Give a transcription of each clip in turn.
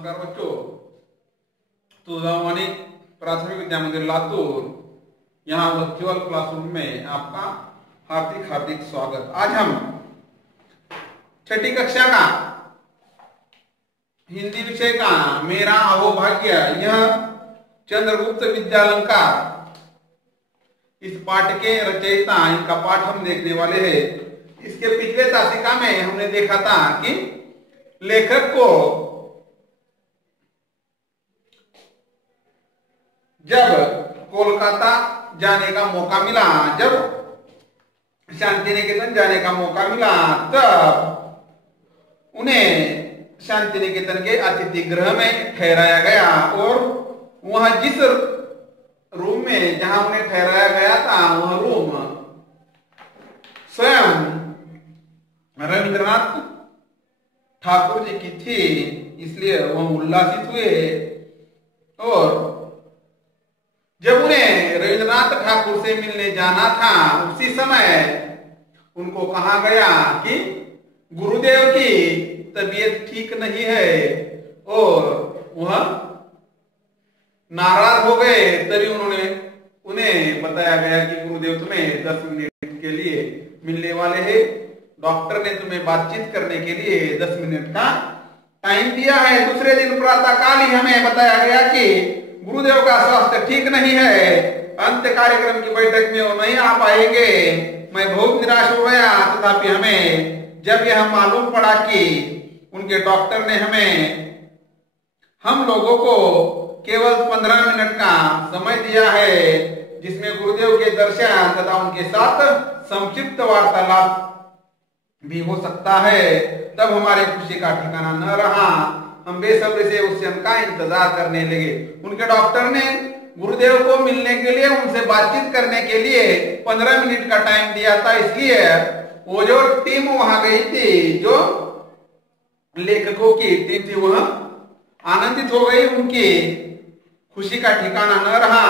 नमस्कार बच्चों। तुळजाभवानी प्राथमिक विद्या मंदिर लातूर यहाँ वर्चुअल क्लासरूम में आपका हार्दिक हार्दिक स्वागत। आज हम छठी कक्षा का हिंदी विषय का मेरा अहोभाग्य यह चंद्रगुप्त विद्यालंकार इस पाठ के रचयिता इनका पाठ हम देखने वाले हैं। इसके पिछले तासिका में हमने देखा था कि लेखक को जब कोलकाता जाने का मौका मिला, जब शांति निकेतन जाने का मौका मिला, तब उन्हें शांति निकेतन के अतिथि गृह में ठहराया गया और वहां जिस रूम में जहां उन्हें ठहराया गया था वह रूम स्वयं रविंद्रनाथ ठाकुर जी की थी, इसलिए वह उल्लासित हुए। और जब उन्हें रविंद्रनाथ ठाकुर से मिलने जाना था उसी समय उनको कहा गया कि गुरुदेव की तबीयत ठीक नहीं है और वह नाराज हो गए। तभी उन्हें बताया गया कि गुरुदेव तुम्हें 10 मिनट के लिए मिलने वाले हैं। डॉक्टर ने तुम्हें बातचीत करने के लिए 10 मिनट का टाइम दिया है। दूसरे दिन प्रातःकाल ही हमें बताया गया कि गुरुदेव का स्वास्थ्य ठीक नहीं है, अंत्य कार्यक्रम की बैठक में वो नहीं आ पाएंगे। मैं बहुत निराश हो गया। तथापि हमें जब यह मालूम पड़ा कि उनके डॉक्टर ने हम लोगों को केवल 15 मिनट का समय दिया है जिसमें गुरुदेव के दर्शन तथा उनके साथ संक्षिप्त वार्तालाप भी हो सकता है, तब हमारे खुशी का ठिकाना न रहा। हम बेसब्री से उस क्षण का इंतजार करने लगे। उनके डॉक्टर ने गुरुदेव को मिलने के लिए, उनसे बातचीत करने के लिए 15 मिनट का टाइम दिया था। इसलिए वो जो टीम वहां गई थी, जो लेखकों की टीम थी, वह आनंदित हो गई। उनकी खुशी का ठिकाना न रहा।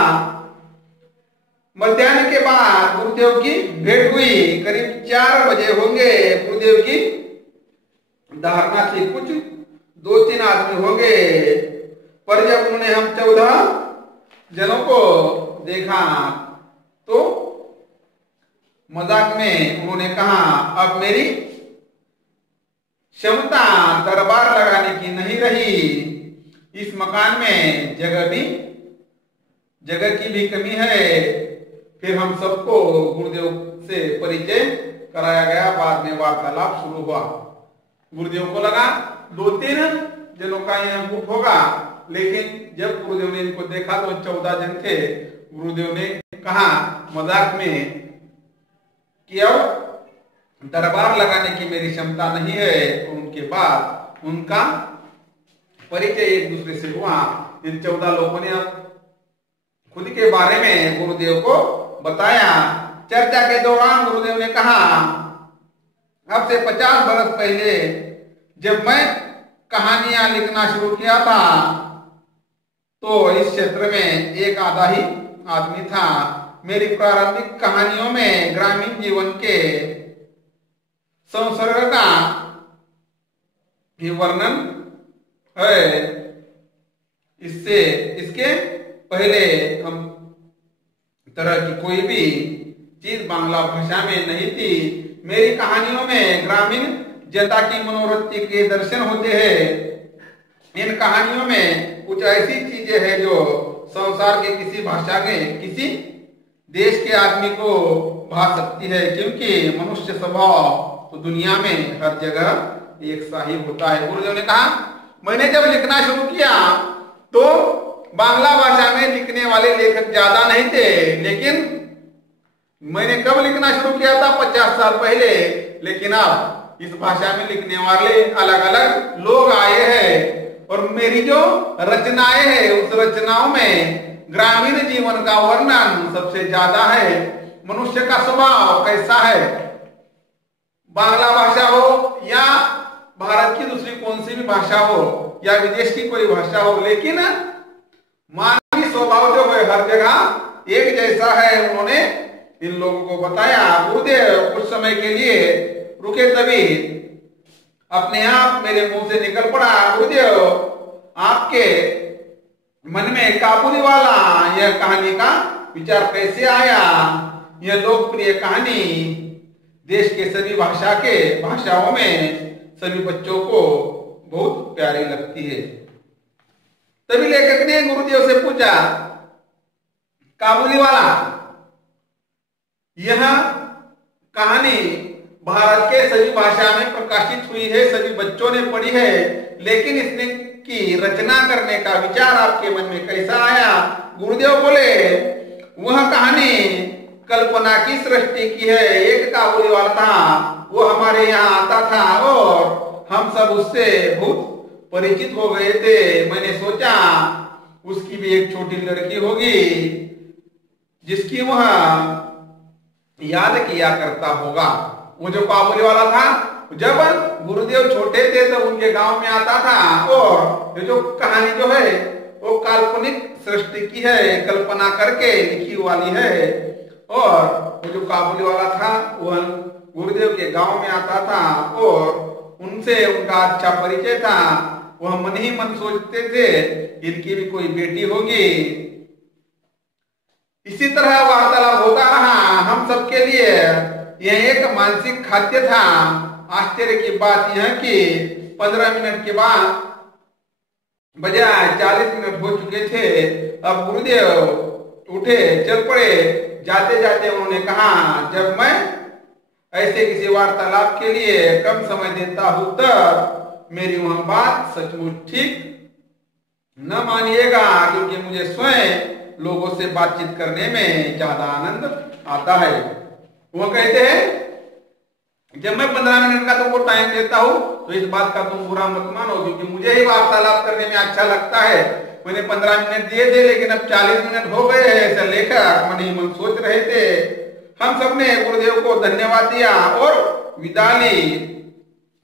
मध्याह्न के बाद गुरुदेव की भेंट हुई। करीब 4 बजे होंगे। गुरुदेव की धारणा थी कुछ 2-3 आदमी होंगे, पर जब उन्होंने हम 14 जनों को देखा तो मजाक में उन्होंने कहा, अब मेरी क्षमता दरबार लगाने की नहीं रही। इस मकान में जगह की भी कमी है। फिर हम सबको गुरुदेव से परिचय कराया गया। बाद में वार्तालाप शुरू हुआ। गुरुदेव को लगा 2-3 जनों का यह गुट होगा, लेकिन जब गुरुदेव ने इनको देखा तो 14 जन थे। गुरुदेव ने कहा मजाक में कि अब दरबार लगाने की मेरी क्षमता नहीं है। उनके बाद उनका परिचय एक दूसरे से हुआ। इन 14 लोगों ने अब खुद के बारे में गुरुदेव को बताया। चर्चा के दौरान गुरुदेव ने कहा, अब से 50 वर्ष पहले जब मैं कहानियां लिखना शुरू किया था तो इस क्षेत्र में एक आधा ही आदमी था। मेरी प्रारंभिक कहानियों में ग्रामीण जीवन के संसर्ग का भी वर्णन है। इसके पहले हम तरह की कोई भी चीज बांग्ला भाषा में नहीं थी। मेरी कहानियों में ग्रामीण जनता की मनोवृत्ति के दर्शन होते हैं। इन कहानियों में कुछ ऐसी चीजें हैं जो संसार के किसी भाषा के किसी देश के आदमी को भा सकती है, क्योंकि मनुष्य स्वभाव तो दुनिया में हर जगह एक सा ही होता है। गुरुदेव ने कहा, मैंने जब लिखना शुरू किया तो बांग्ला भाषा में लिखने वाले लेखक ज्यादा नहीं थे, लेकिन मैंने कब लिखना शुरू किया था 50 साल पहले, लेकिन अब इस भाषा में लिखने वाले अलग अलग लोग आए हैं और मेरी जो रचनाएं हैं उस रचनाओं में ग्रामीण जीवन का वर्णन सबसे ज्यादा है। मनुष्य का स्वभाव कैसा है, बांग्ला भाषा हो या भारत की दूसरी कौन सी भी भाषा हो या विदेश की कोई भाषा हो, लेकिन मानवीय स्वभाव जो है हर जगह एक जैसा है। उन्होंने इन लोगों को बताया। गुरुदेव कुछ समय के लिए रुके, तभी अपने आप मेरे मुंह से निकल पड़ा, गुरुदेव आपके मन में काबुली वाला यह कहानी का विचार कैसे आया? यह लोकप्रिय कहानी देश के सभी भाषाओं में सभी बच्चों को बहुत प्यारी लगती है। तभी लेखक ने गुरुदेव से पूछा, काबुली वाला, यह कहानी भारत के सभी भाषा में प्रकाशित हुई है, सभी बच्चों ने पढ़ी है, लेकिन इसने की रचना करने का विचार आपके मन में कैसा आया? गुरुदेव बोले, वह कहानी कल्पना की सृष्टि की है। एक काबुली वाला था, वो हमारे यहाँ आता था और हम सब उससे बहुत परिचित हो गए थे। मैंने सोचा उसकी भी एक छोटी लड़की होगी जिसकी वह याद किया करता होगा। वो जो काबुली वाला था, जब गुरुदेव छोटे थे तो उनके गांव में आता था, और ये जो कहानी जो है वो काल्पनिक सृष्टि की है, कल्पना करके लिखी वाली है। और वो जो काबुली वाला था वह गुरुदेव के गांव में आता था और उनसे उनका अच्छा परिचय था। वह मन ही मन सोचते थे इनकी भी कोई बेटी होगी। इसी तरह वार्तालाप होता रहा हम सबके लिए। यह एक मानसिक खाद्य था। आश्चर्य की बात यह कि 15 मिनट के बाद बजाय 40 मिनट हो चुके थे। अब गुरुदेव उठे, चल पड़े। जाते जाते उन्होंने कहा, जब मैं ऐसे किसी वार्तालाप के लिए कम समय देता हूं तब मेरी वह बात सचमुच ठीक न मानिएगा, क्योंकि मुझे स्वयं लोगों से बातचीत करने में ज्यादा आनंद आता है। वो कहते हैं, जब मैं 15 मिनट का तुमको टाइम देता हूं तो इस बात का तुम बुरा मत मानो, क्योंकि मुझे ही वार्तालाप करने में अच्छा लगता है। मैंने 15 मिनट दिए थे, लेकिन अब 40 मिनट हो गए हैं, ऐसा लेखक मन ही मन सोच रहे थे। हम सबने गुरुदेव को धन्यवाद दिया और विदा ली।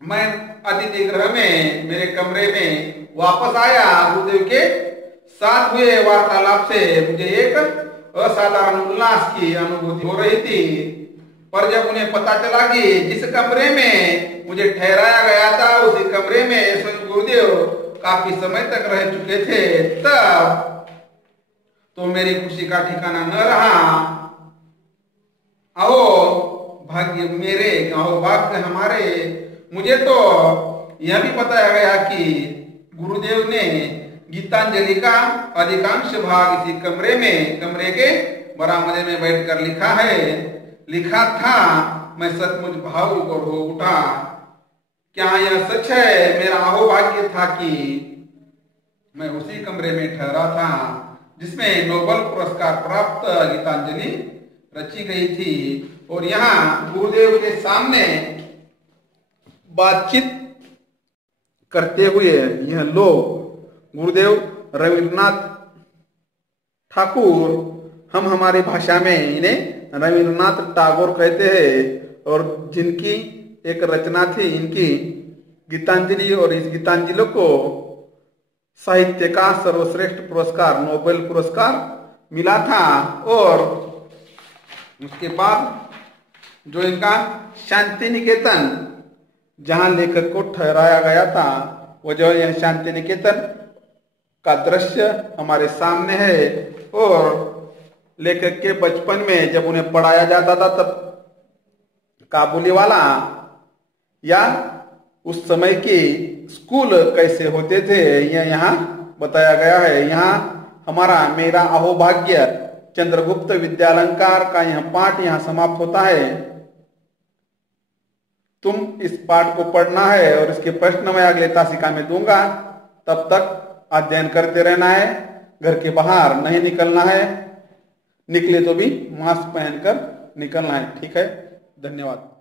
मैं अतिथि गृह में मेरे कमरे में वापस आया। गुरुदेव के साथ हुए वार्तालाप से मुझे एक असाधारण उल्लास की अनुभूति हो रही थी। पर जब उन्हें पता चला कि जिस कमरे में मुझे ठहराया गया था उसी कमरे में स्वयं गुरुदेव काफी समय तक रह चुके थे, तब तो मेरी खुशी का ठिकाना न रहा। आओ भाग्य मेरे, आओ भाग्य हमारे। मुझे तो यह भी बताया गया कि गुरुदेव ने गीतांजलि का अधिकांश भाग इसी कमरे के बरामदे में बैठकर लिखा था। मैं सचमुच भावुक और हो उठा। क्या यह सच है? मेरा अहोभाग्य था कि मैं उसी कमरे में ठहरा था जिसमें नोबेल पुरस्कार प्राप्त गीतांजलि रची गई थी। और यहाँ गुरुदेव के सामने बातचीत करते हुए यह लोग गुरुदेव रविन्द्रनाथ ठाकुर, हम हमारी भाषा में इन्हें रविन्द्रनाथ टैगोर कहते हैं, और जिनकी एक रचना थी इनकी गीतांजलि, और इस गीतांजलि को साहित्य का सर्वश्रेष्ठ पुरस्कार नोबेल पुरस्कार मिला था। और उसके बाद जो इनका शांति निकेतन जहां लेखक को ठहराया गया था, वो जो यह शांति निकेतन का दृश्य हमारे सामने है। और लेखक के बचपन में जब उन्हें पढ़ाया जाता था तब काबुली वाला या उस समय के स्कूल कैसे होते थे यह यहाँ बताया गया है। यहाँ हमारा मेरा अहोभाग्य चंद्रगुप्त विद्यालंकार का यह पाठ यहाँ समाप्त होता है। तुम इस पाठ को पढ़ना है और इसके प्रश्न मैं अगले तासिका में दूंगा। तब तक अध्ययन करते रहना है, घर के बाहर नहीं निकलना है, निकले तो भी मास्क पहनकर निकलना है। ठीक है, धन्यवाद।